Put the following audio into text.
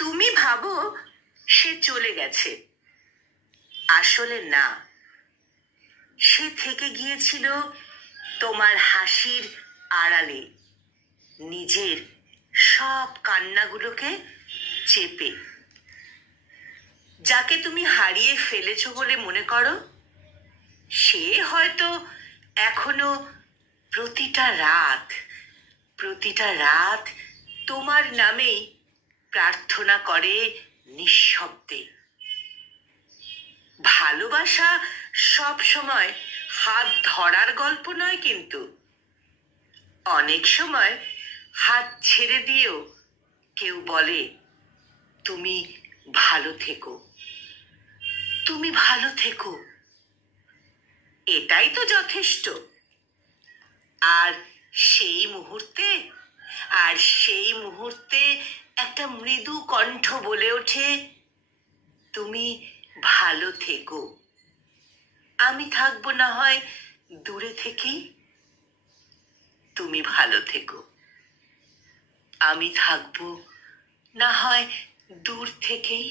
তুমি ভাবো সে চলে গেছে, আসলে না, সে থেকে গিয়েছিল তোমার হাসির আড়ালে, নিজের সব কান্নাগুলোকে চেপে। যাকে তুমি হারিয়ে ফেলেছো বলে মনে করো, সে হয়তো এখনো প্রতিটা রাত তোমার নামেই প্রার্থনা করে নিঃশব্দে। ভালোবাসা সব সময় হাত ধরার গল্প নয়, কিন্তু অনেক সময় হাত ছেড়ে দিয়েও কেউ বলে, তুমি ভালো থেকো, তুমি ভালো থেকো, এটাই তো যথেষ্ট। আর সেই মুহূর্তে একটা মৃদু কণ্ঠ বলে ওঠে, তুমি ভালো থেকো, আমি থাকবো না হয় দূরে থেকেই, তুমি ভালো থেকো, আমি থাকবো না হয় দূর থেকেই।